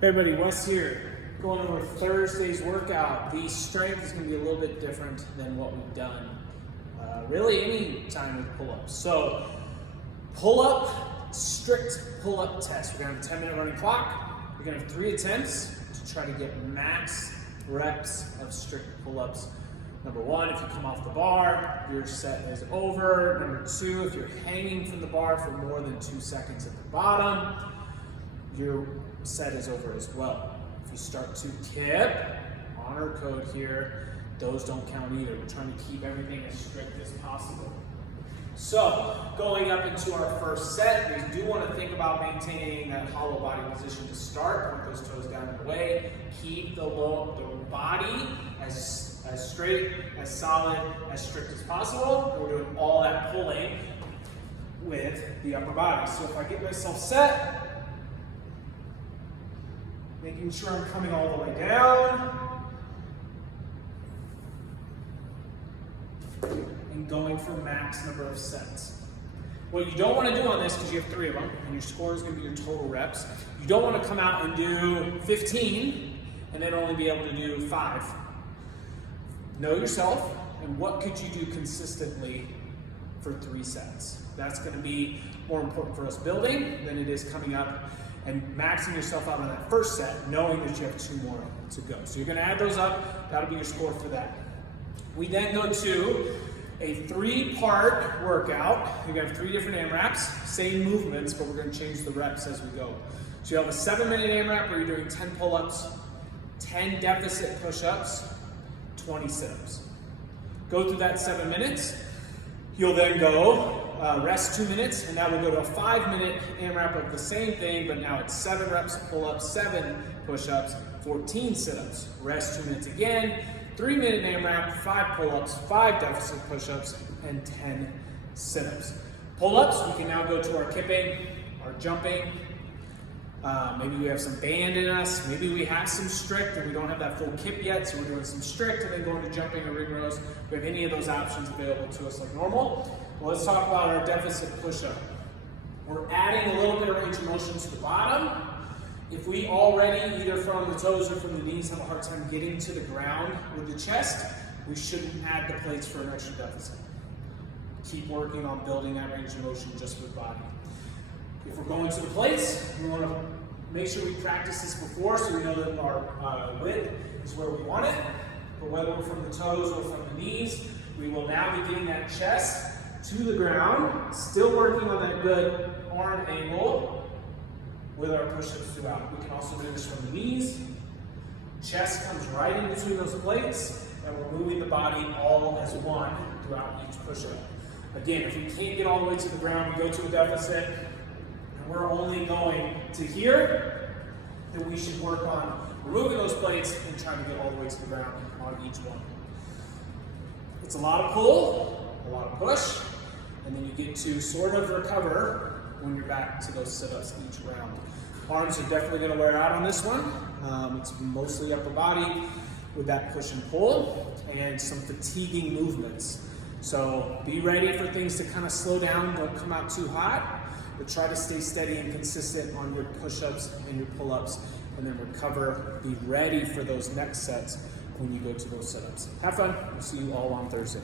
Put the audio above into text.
Hey everybody, Wes here. Going over Thursday's workout. The strength is going to be a little bit different than what we've done really any time with pull-ups. So pull-up, strict pull-up test. We're going to have a 10-minute running clock. We're going to have 3 attempts to try to get max reps of strict pull-ups. Number 1, if you come off the bar, your set is over. Number 2, if you're hanging from the bar for more than 2 seconds at the bottom, your set is over as well. If you start to tip, honor code here, those don't count either. We're trying to keep everything as strict as possible. So, going up into our first set, we do want to think about maintaining that hollow body position to start. Point those toes down and away. Keep the body as straight, as solid, as strict as possible. We're doing all that pulling with the upper body. So if I get myself set, making sure I'm coming all the way down, and going for max number of sets. What you don't want to do on this, because you have 3 of them, and your score is going to be your total reps, you don't want to come out and do 15 and then only be able to do 5. Know yourself, and what could you do consistently for 3 sets? That's going to be more important for us building than it is coming up and maxing yourself out on that first set, knowing that you have 2 more to go. So you're going to add those up. That'll be your score for that. We then go to a 3-part workout. You're going to have 3 different AMRAPs, same movements, but we're going to change the reps as we go. So you have a 7-minute AMRAP where you're doing 10 pull-ups, 10 deficit push-ups, 20 sit-ups. Go through that 7 minutes. You'll then go rest 2 minutes, and now we'll go to a 5-minute AMRAP of the same thing, but now it's 7 reps pull-ups, 7 push-ups, 14 sit-ups. Rest 2 minutes again. 3-minute AMRAP, 5 pull-ups, 5 deficit push-ups, and 10 sit-ups. Pull-ups, we can now go to our kipping, our jumping. Maybe we have some band in us. Maybe we have some strict and we don't have that full kip yet, so we're doing some strict and then going to jumping or ring rows. We have any of those options available to us like normal. Well, let's talk about our deficit push-up. We're adding a little bit of range of motion to the bottom. If we already, either from the toes or from the knees, have a hard time getting to the ground with the chest, we shouldn't add the plates for an extra deficit. Keep working on building that range of motion just with body. If we're going to the plates, we want to make sure we practice this before so we know that our width is where we want it. But whether we're from the toes or from the knees, we will now be getting that chest to the ground, still working on that good arm angle with our push-ups throughout. We can also do this from the knees. Chest comes right in between those plates, and we're moving the body all as one throughout each push-up. Again, if we can't get all the way to the ground, we go to a deficit, and we're only going to here, then we should work on removing those plates and trying to get all the way to the ground on each one. It's a lot of pull, a lot of push, and then you get to sort of recover when you're back to those sit-ups each round. Arms are definitely going to wear out on this one. It's mostly upper body with that push and pull and some fatiguing movements. So be ready for things to kind of slow down, don't come out too hot, but try to stay steady and consistent on your push-ups and your pull-ups, and then recover, be ready for those next sets when you go to those sit-ups. Have fun. We'll see you all on Thursday.